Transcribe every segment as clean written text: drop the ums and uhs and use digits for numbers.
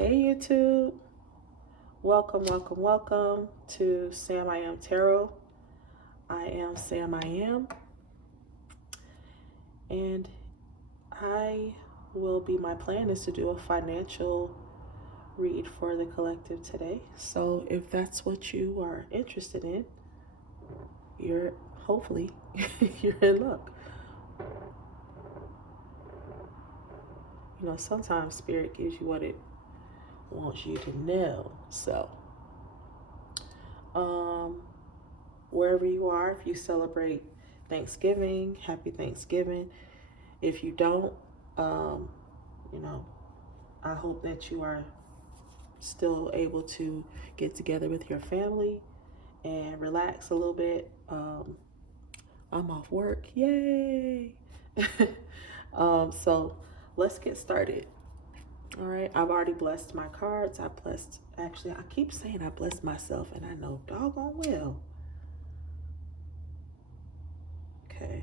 Hey YouTube, welcome to SamIAm Tarot. I am SamIAm, and my plan is to do a financial read for the collective today. So if that's what you are interested in, hopefully you're in luck. You know, sometimes spirit gives you what it wants you to know. So wherever you are, if you celebrate Thanksgiving, happy Thanksgiving. If you don't, I hope that you are still able to get together with your family and relax a little bit. I'm off work, yay! So let's get started. All right, I've already blessed my cards. I keep saying I blessed myself, and I know doggone well. Okay.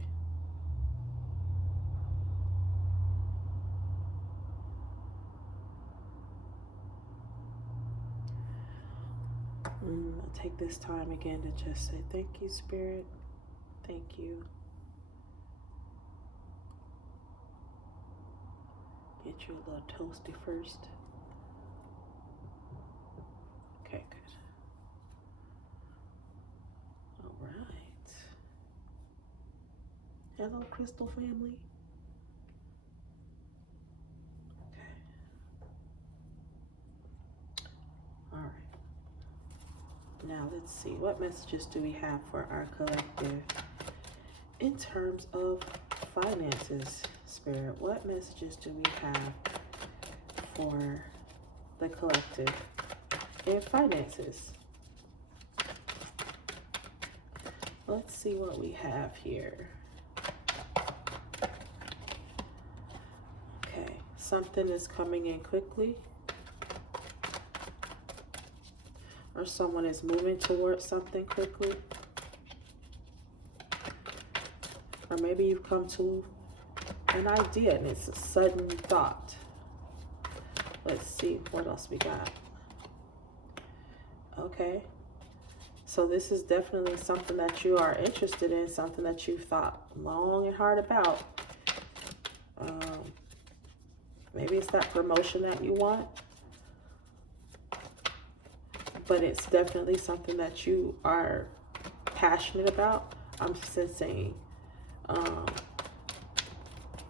I'll take this time again to just say thank you, Spirit. Thank you. Get you a little toasty first. Okay, good. All right. Hello, Crystal family. Okay. All right. Now let's see. What messages do we have for our collective in terms of finances, Spirit? What messages do we have for the collective in finances? Let's see what we have here. Okay, something is coming in quickly, or someone is moving towards something quickly, or maybe you've come to an idea and it's a sudden thought. Let's see what else we got. Okay, so this is definitely something that you are interested in, something that you've thought long and hard about. Maybe it's that promotion that you want, but it's definitely something that you are passionate about. I'm sensing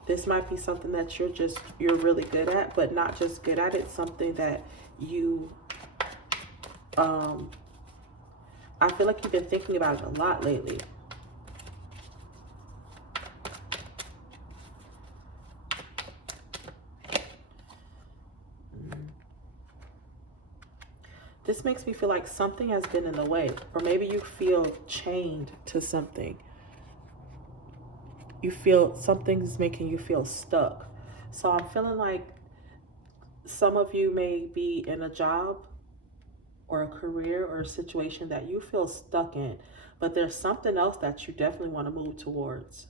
this might be something that you're really good at, but not just good at it, something that you I feel like you've been thinking about it a lot lately. This makes me feel like something has been in the way, or maybe you feel chained to something. You feel something's making you feel stuck. So I'm feeling like some of you may be in a job or a career or a situation that you feel stuck in, but there's something else that you definitely want to move towards.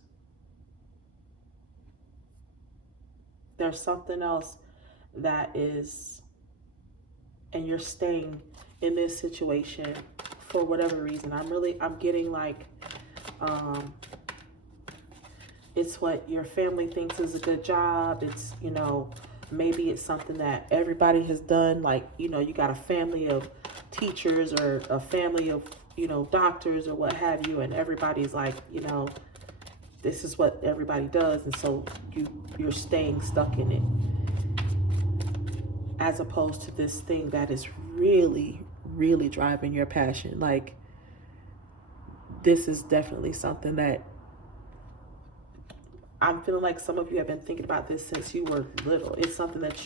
There's something else that is, and you're staying in this situation for whatever reason. I'm getting like, it's what your family thinks is a good job. It's, maybe it's something that everybody has done. Like, you got a family of teachers or a family of, doctors or what have you. And everybody's like, this is what everybody does. And so you're staying stuck in it, as opposed to this thing that is really, really driving your passion. Like, this is definitely something that I'm feeling like some of you have been thinking about this since you were little. It's something that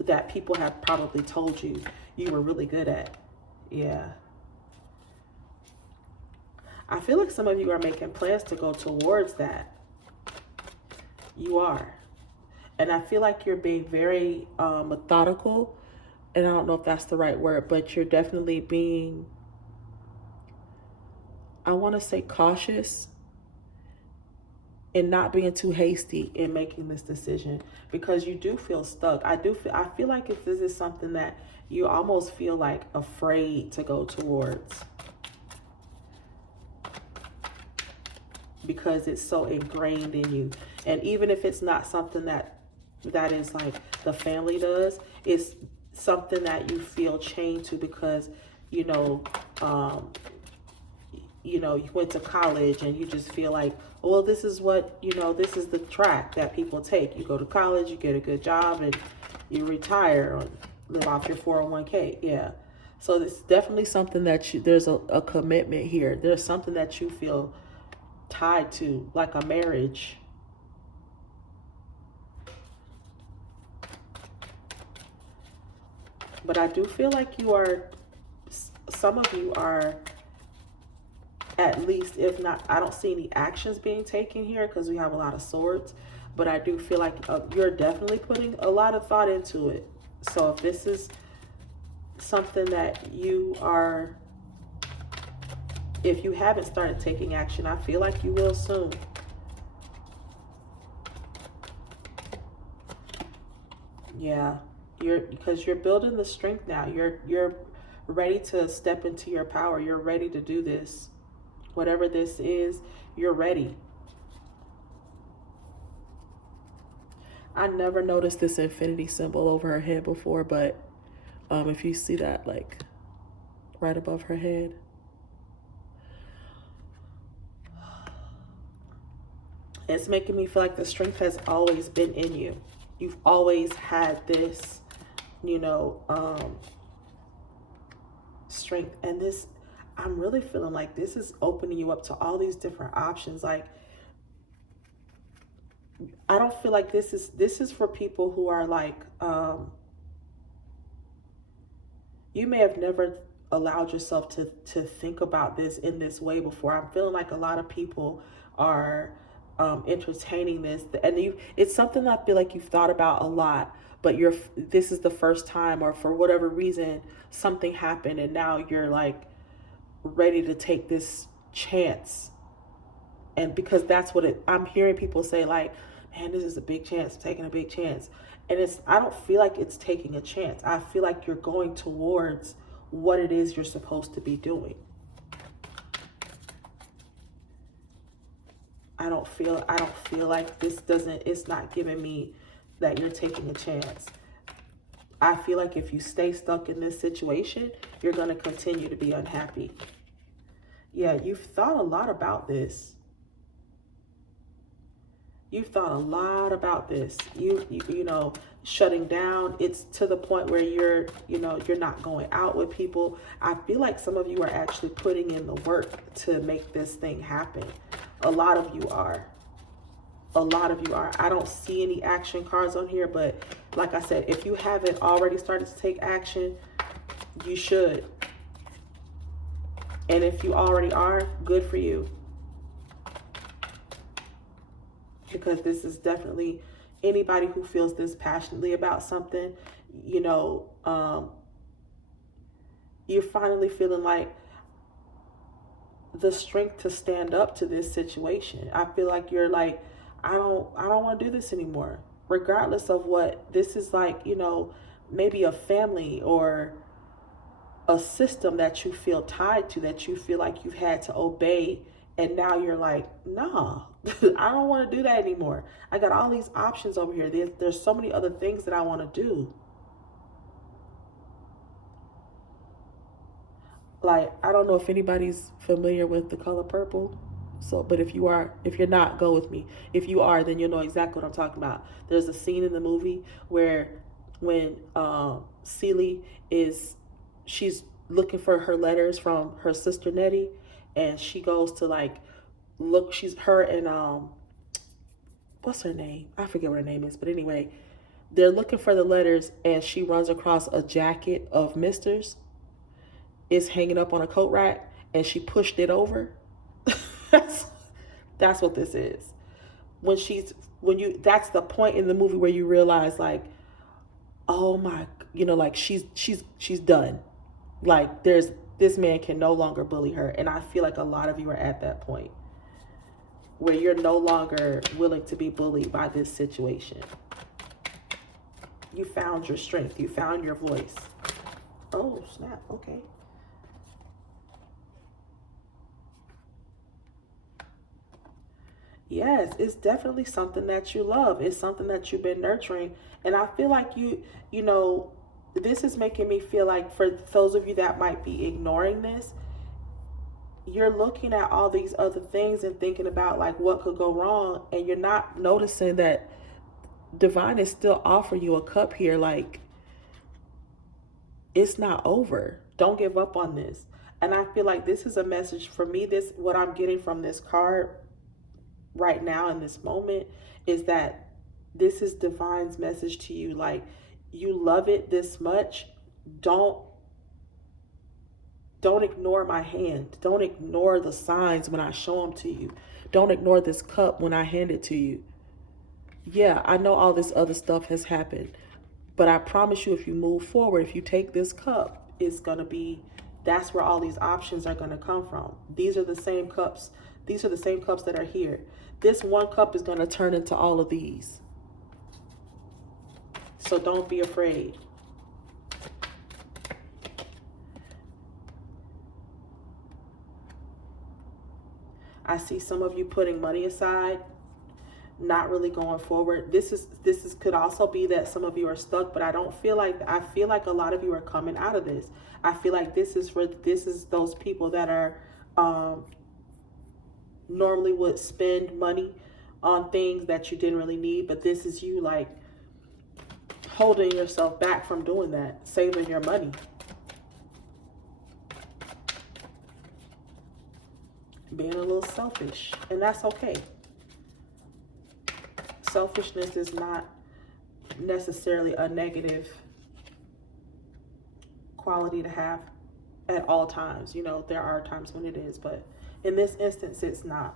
that people have probably told you you were really good at. Yeah. I feel like some of you are making plans to go towards that. You are. And I feel like you're being very methodical. And I don't know if that's the right word, but you're definitely being, I want to say, cautious and not being too hasty in making this decision, because you do feel stuck. I feel like if this is something that you almost feel like afraid to go towards, because it's so ingrained in you. And even if it's not something that is like the family does, it's something that you feel chained to, because you know, you went to college and you just feel like, well, this is what, this is the track that people take. You go to college, you get a good job, and you retire or live off your 401k. Yeah. So it's definitely something that there's a commitment here. There's something that you feel tied to, like a marriage. But I do feel like some of you are, at least, if not, I don't see any actions being taken here because we have a lot of swords, but I do feel like you're definitely putting a lot of thought into it. So if this is something that you are, if you haven't started taking action, I feel like you will soon. Yeah, because you're building the strength now. You're ready to step into your power. You're ready to do this. Whatever this is, you're ready. I never noticed this infinity symbol over her head before, but if you see that, like, right above her head. It's making me feel like the strength has always been in you. You've always had this, strength. And this, I'm really feeling like this is opening you up to all these different options. Like, I don't feel like this is for people who are like, you may have never allowed yourself to think about this in this way before. I'm feeling like a lot of people are entertaining this, and it's something I feel like you've thought about a lot, but this is the first time, or for whatever reason something happened and now you're like ready to take this chance. And because that's what I'm hearing people say, like, man, this is a big chance, taking a big chance. And I don't feel like it's taking a chance. I feel like you're going towards what it is you're supposed to be doing. I don't feel like it's not giving me that you're taking a chance. I feel like if you stay stuck in this situation, you're going to continue to be unhappy. Yeah, you've thought a lot about this. You've thought a lot about this. You shutting down. It's to the point where you're not going out with people. I feel like some of you are actually putting in the work to make this thing happen. A lot of you are. I don't see any action cards on here, but like I said, if you haven't already started to take action, you should. And if you already are, good for you. Because this is definitely anybody who feels this passionately about something, you're finally feeling like the strength to stand up to this situation. I feel like you're like, I don't want to do this anymore, regardless of what this is like, maybe a family or a system that you feel tied to, that you feel like you've had to obey. And now you're like, nah, I don't want to do that anymore. I got all these options over here. There's so many other things that I want to do. Like, I don't know if anybody's familiar with the color purple. So, but if you're not, go with me. If you are, then you'll know exactly what I'm talking about. There's a scene in the movie where when Celie she's looking for her letters from her sister Nettie, and she goes to like look. She's her and what's her name? I forget what her name is, but anyway, they're looking for the letters, and she runs across a jacket of Mister's. It's hanging up on a coat rack, and she pushed it over. That's what this is. That's the point in the movie where you realize, like, oh my, like she's done. Like, this man can no longer bully her. And I feel like a lot of you are at that point. where you're no longer willing to be bullied by this situation. You found your strength. You found your voice. Oh, snap. Okay. Yes, it's definitely something that you love. It's something that you've been nurturing. And I feel like you know, this is making me feel like, for those of you that might be ignoring this, you're looking at all these other things and thinking about like what could go wrong, and you're not noticing that divine is still offering you a cup here. Like, it's not over. Don't give up on this. And I feel like this is a message for me. This, what I'm getting from this card right now in this moment, is that this is divine's message to you. Like, you love it this much. Don't ignore my hand. Don't ignore the signs when I show them to you. Don't ignore this cup when I hand it to you. Yeah, I know all this other stuff has happened, but I promise you, if you move forward, if you take this cup, it's going to be, that's where all these options are going to come from. These are the same cups. These are the same cups that are here. This one cup is going to turn into all of these. So don't be afraid. I see some of you putting money aside, not really going forward. This could also be that some of you are stuck, but I feel like a lot of you are coming out of this. I feel like this is those people that are normally would spend money on things that you didn't really need, but this is you like holding yourself back from doing that, saving your money. Being a little selfish, and that's okay. Selfishness is not necessarily a negative quality to have at all times. You know, there are times when it is, but in this instance, it's not.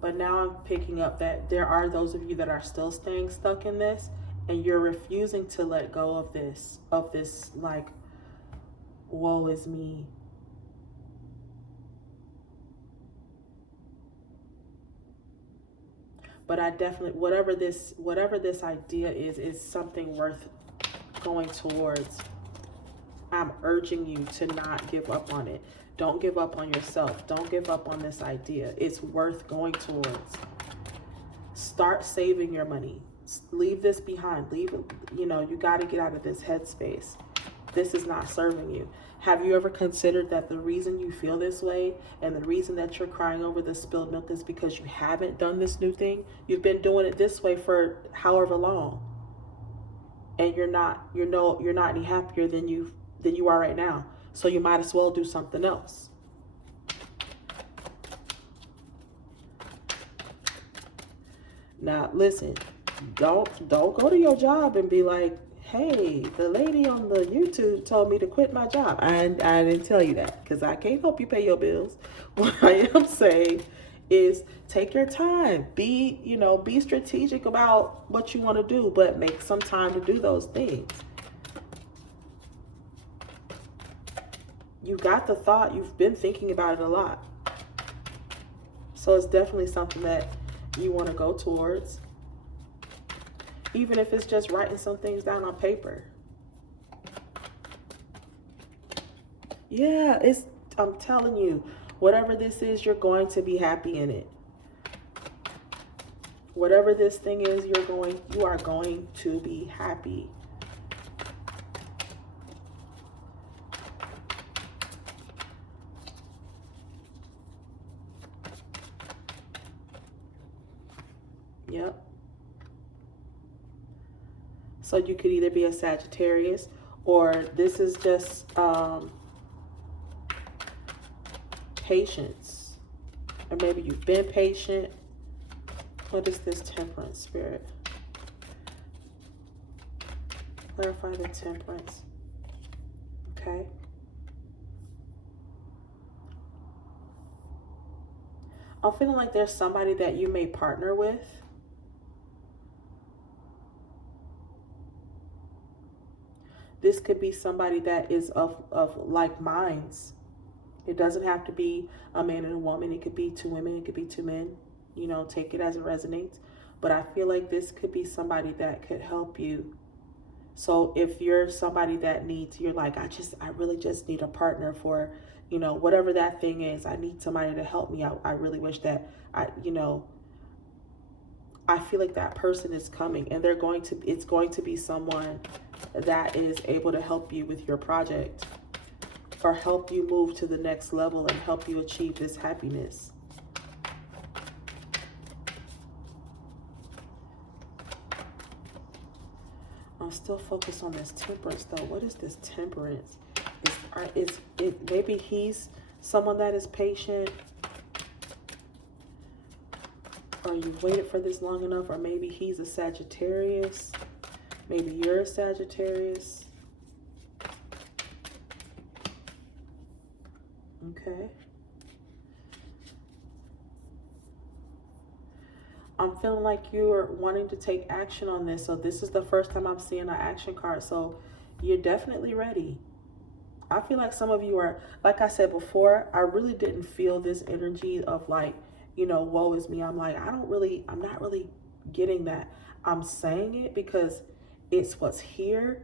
But now I'm picking up that there are those of you that are still staying stuck in this, and you're refusing to let go of this like, woe is me. But I definitely, whatever this idea is something worth going towards. I'm urging you to not give up on it. Don't give up on yourself. Don't give up on this idea. It's worth going towards. Start saving your money. Leave this behind. Leave it, you know, you got to get out of this headspace. This is not serving you. Have you ever considered that the reason you feel this way and the reason that you're crying over the spilled milk is because you haven't done this new thing? You've been doing it this way for however long, and you're not any happier than you are right now. So you might as well do something else. Now listen, don't go to your job and be like, hey, the lady on the YouTube told me to quit my job. I didn't tell you that, because I can't help you pay your bills. What I am saying is take your time. Be strategic about what you want to do, but make some time to do those things. You got the thought, you've been thinking about it a lot. So it's definitely something that you want to go towards. Even if it's just writing some things down on paper. Yeah, I'm telling you, whatever this is, you're going to be happy in it. Whatever this thing is, you are going to be happy. Yep. So you could either be a Sagittarius, or this is just patience. Or maybe you've been patient. What is this temperance spirit? Clarify the temperance. Okay. I'm feeling like there's somebody that you may partner with. This could be somebody that is of like minds. It doesn't have to be a man and a woman. It could be two women. It could be two men. You know, take it as it resonates. But I feel like this could be somebody that could help you. So if you're somebody that needs, you're like, I really just need a partner for, you know, whatever that thing is. I need somebody to help me out. I really wish that I feel like that person is coming, and it's going to be someone that is able to help you with your project, or help you move to the next level and help you achieve this happiness. I'm still focused on this temperance though. What is this temperance? Maybe he's someone that is patient, or you waited for this long enough, or maybe he's a Sagittarius. Maybe you're a Sagittarius. Okay. I'm feeling like you're wanting to take action on this. So this is the first time I'm seeing an action card. So you're definitely ready. I feel like some of you are, like I said before, I really didn't feel this energy of like, you know, woe is me. I'm like, I'm not really getting that. I'm saying it because it's what's here.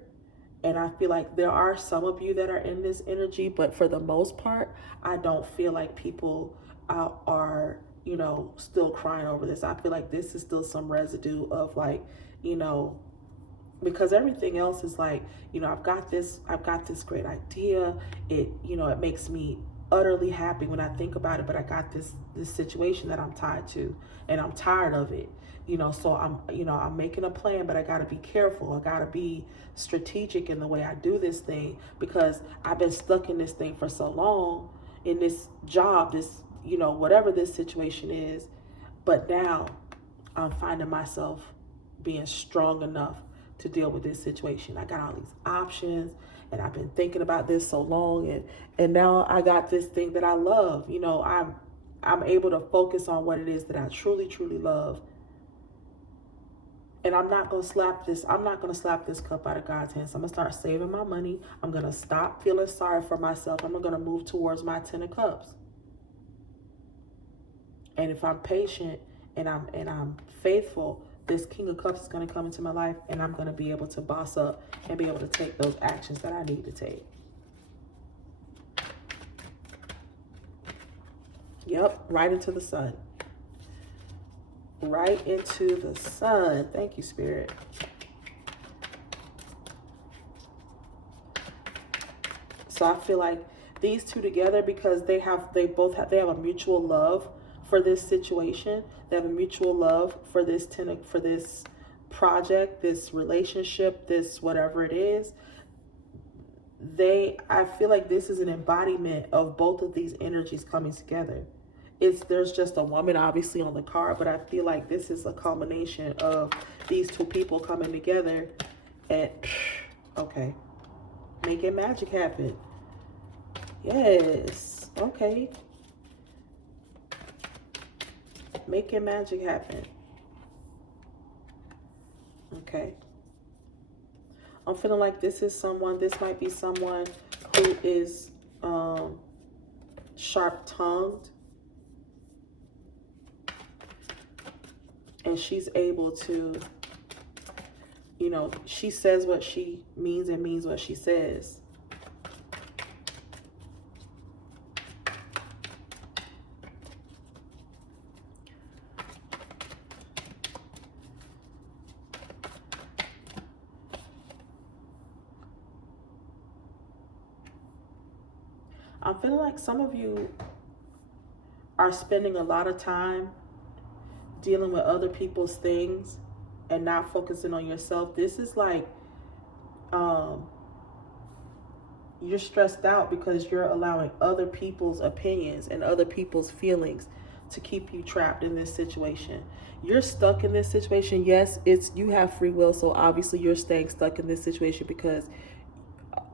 And I feel like there are some of you that are in this energy, but for the most part, I don't feel like people are, you know, still crying over this. I feel like this is still some residue of like, you know, because everything else is like, you know, I've got this great idea. It, you know, it makes me utterly happy when I think about it, but I got this situation that I'm tied to, and I'm tired of it. You know, so I'm making a plan, but I got to be careful. I got to be strategic in the way I do this thing, because I've been stuck in this thing for so long, in this job, this, you know, whatever this situation is. But now I'm finding myself being strong enough to deal with this situation. I got all these options, and I've been thinking about this so long, and now I got this thing that I love. You know, I'm able to focus on what it is that I truly, truly love. And I'm not going to slap this cup out of God's hands. So I'm going to start saving my money. I'm going to stop feeling sorry for myself. I'm going to move towards my 10 of cups. And if I'm patient and I'm faithful, this King of Cups is going to come into my life, and I'm going to be able to boss up and be able to take those actions that I need to take. Yep, right into the sun. Right into the sun. Thank you, Spirit. So I feel like these two together, because they have a mutual love for this situation. They have a mutual love for this project, this relationship, this whatever it is. I feel like this is an embodiment of both of these energies coming together. There's just a woman obviously on the card, but I feel like this is a culmination of these two people coming together and okay, making magic happen. Yes, okay. Making magic happen. Okay. I'm feeling like this might be someone who is sharp-tongued. And she's able to, you know, she says what she means and means what she says. I'm feeling like some of you are spending a lot of time dealing with other people's things and not focusing on yourself. This is like you're stressed out because you're allowing other people's opinions and other people's feelings to keep you trapped in this situation. You're stuck in this situation. Yes, you have free will, so obviously you're staying stuck in this situation because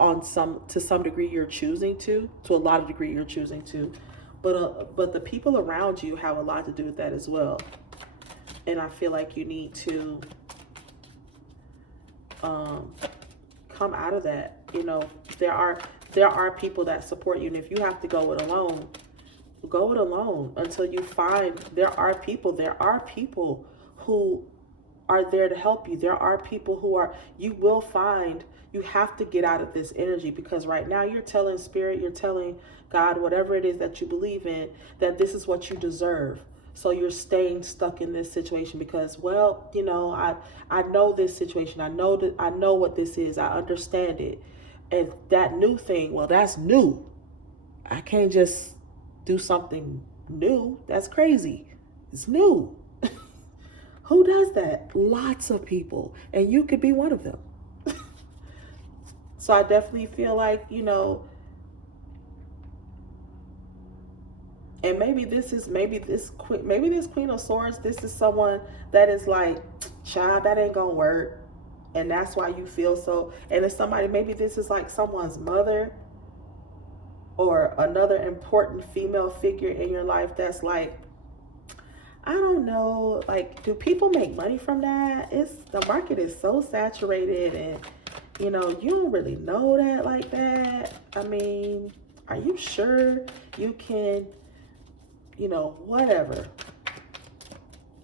to some degree you're choosing to a lot of degree you're choosing to, but the people around you have a lot to do with that as well. And I feel like you need to come out of that. You know, there are people that support you. And if you have to go it alone, go it alone until you find there are people who are there to help you. There are people who are, you will find, you have to get out of this energy, because right now you're telling spirit, you're telling God, whatever it is that you believe in, that this is what you deserve. So you're staying stuck in this situation because, well, you know, I know this situation. I know what this is. I understand it. And that new thing, well, that's new. I can't just do something new. That's crazy. It's new. Who does that? Lots of people. And you could be one of them. So I definitely feel like, you know, and maybe this Queen of Swords, this is someone that is like, child, that ain't gonna work. And that's why you feel so, and it's somebody, maybe this is like someone's mother or another important female figure in your life that's like, I don't know, like, do people make money from that? The market is so saturated, and you know, you don't really know that like that. I mean, are you sure you can, you know, whatever.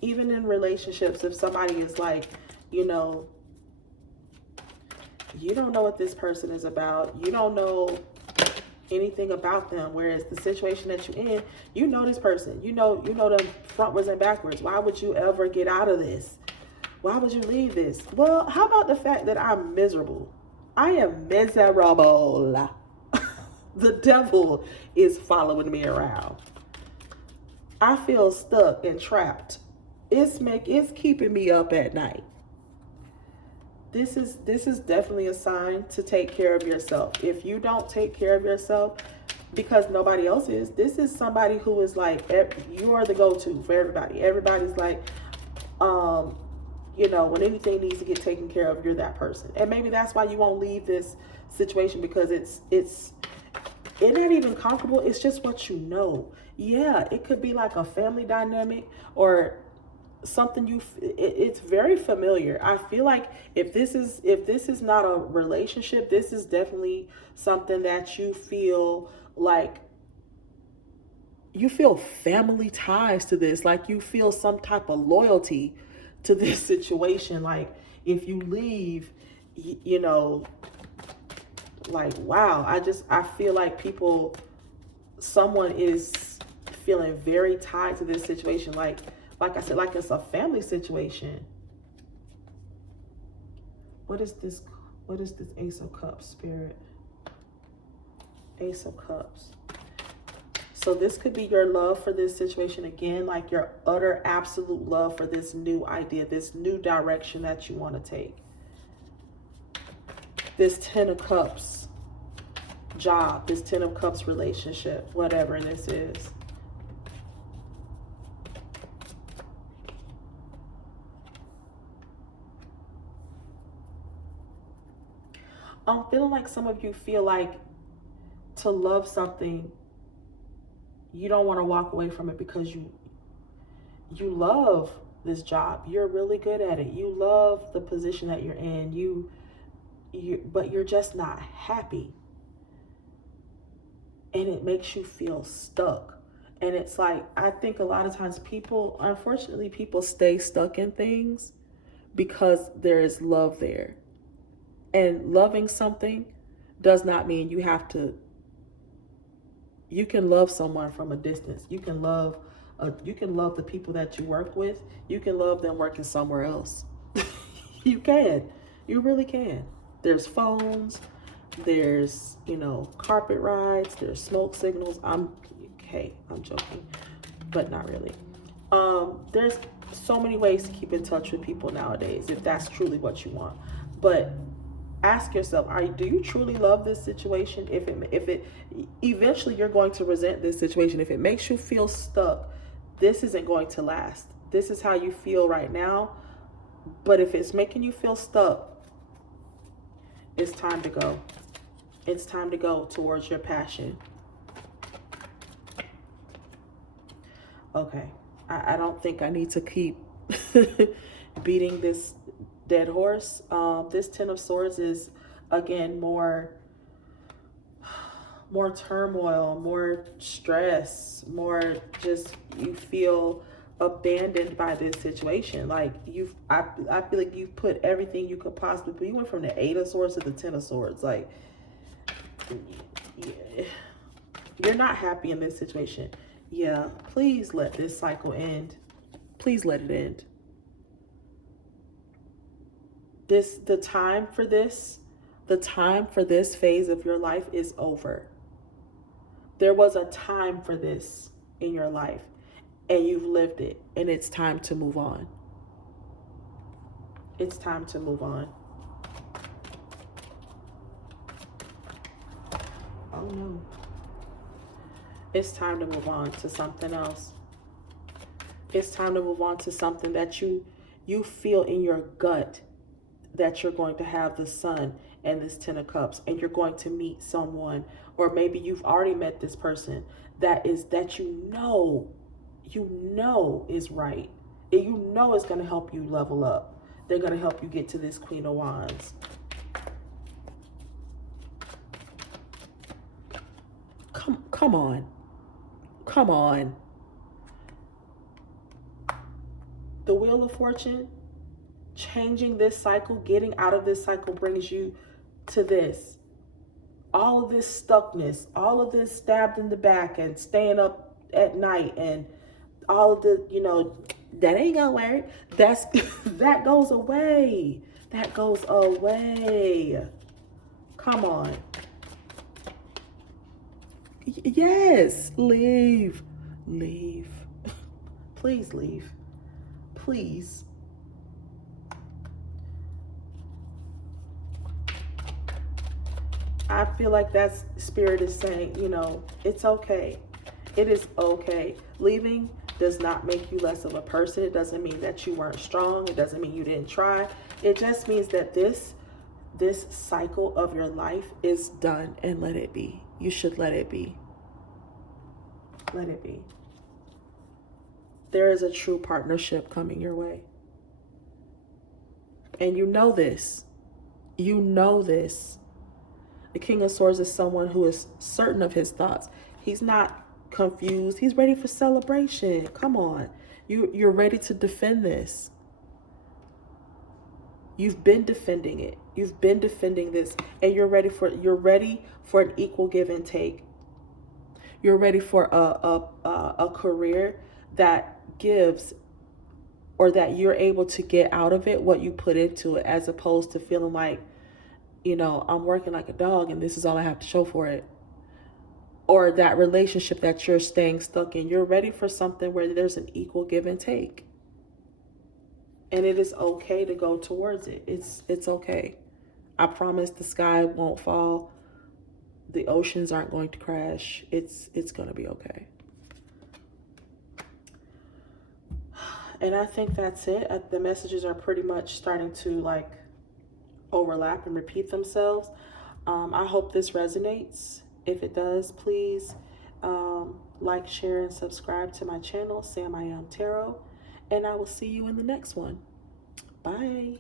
Even in relationships, if somebody is like, you know, you don't know what this person is about, you don't know anything about them, whereas the situation that you're in, you know this person, you know them frontwards and backwards. Why would you ever get out of this? Why would you leave this? Well, how about the fact that I'm miserable? I am miserable. The devil is following me around. I feel stuck and trapped. It's keeping me up at night. This is definitely a sign to take care of yourself. If you don't take care of yourself, because nobody else is, this is somebody who is like, you are the go-to for everybody. Everybody's like, you know, when anything needs to get taken care of, you're that person. And maybe that's why you won't leave this situation, because it's not even comfortable. It's just what you know. Yeah, it could be like a family dynamic or something it's very familiar. I feel like if this is not a relationship, this is definitely something that you feel like, you feel family ties to this, like you feel some type of loyalty to this situation. Like if you leave, you know, like, wow, I feel like someone is feeling very tied to this situation. Like I said, like it's a family situation. What is this Ace of Cups, Spirit? Ace of Cups. So this could be your love for this situation again, like your utter absolute love for this new idea, this new direction that you want to take. This Ten of Cups job, this Ten of Cups relationship, whatever this is. I'm feeling like some of you feel like to love something, you don't want to walk away from it because you love this job. You're really good at it. You love the position that you're in. But you're just not happy. And it makes you feel stuck. And it's like, I think a lot of times unfortunately, people stay stuck in things because there is love there. And loving something does not mean you can love someone from a distance. You can love the people that you work with. You can love them working somewhere else. You can. You really can. There's phones. There's, you know, carpet rides. There's smoke signals. I'm joking, but not really. There's so many ways to keep in touch with people nowadays, if that's truly what you want. But ask yourself, do you truly love this situation? If it eventually you're going to resent this situation. If it makes you feel stuck, this isn't going to last. This is how you feel right now. But if it's making you feel stuck, it's time to go. It's time to go towards your passion. Okay. I don't think I need to keep beating this dead horse. This Ten of Swords is, again, more more turmoil, more stress, more just you feel abandoned by this situation. Like I feel like you've put everything you could possibly put. You went from the 8 of Swords to the 10 of Swords. Like, yeah, you're not happy in this situation. Yeah, please let this cycle end. Please let it end. The time for this phase of your life is over. There was a time for this in your life, and you've lived it, and it's time to move on. It's time to move on. Oh no. It's time to move on to something else. It's time to move on to something that you feel in your gut that you're going to have the Sun and this 10 of Cups, and you're going to meet someone, or maybe you've already met this person that you know is right, and you know is going to help you level up. They're going to help you get to this Queen of Wands. Come on. Come on. The Wheel of Fortune, changing this cycle, getting out of this cycle brings you to this. All of this stuckness, all of this stabbed in the back and staying up at night and all of the, that ain't gonna work. That goes away. That goes away. Come on. Yes, leave. Leave. Please leave. Please. I feel like that spirit is saying, it's okay. It is okay. Leaving does not make you less of a person. It doesn't mean that you weren't strong. It doesn't mean you didn't try. It just means that this cycle of your life is done, and let it be. You should let it be. Let it be. There is a true partnership coming your way. And you know this. You know this. The King of Swords is someone who is certain of his thoughts. He's not confused. He's ready for celebration. Come on. You're ready to defend this. You've been defending it. You've been defending this, and you're ready for an equal give and take. You're ready for a career that gives, or that you're able to get out of it what you put into it, as opposed to feeling like, I'm working like a dog and this is all I have to show for it. Or that relationship that you're staying stuck in. You're ready for something where there's an equal give and take. And it is okay to go towards it. It's okay. I promise the sky won't fall. The oceans aren't going to crash. It's going to be okay. And I think that's it. The messages are pretty much starting to overlap and repeat themselves. I hope this resonates. If it does, please like, share, and subscribe to my channel, SamIAm Tarot. And I will see you in the next one. Bye.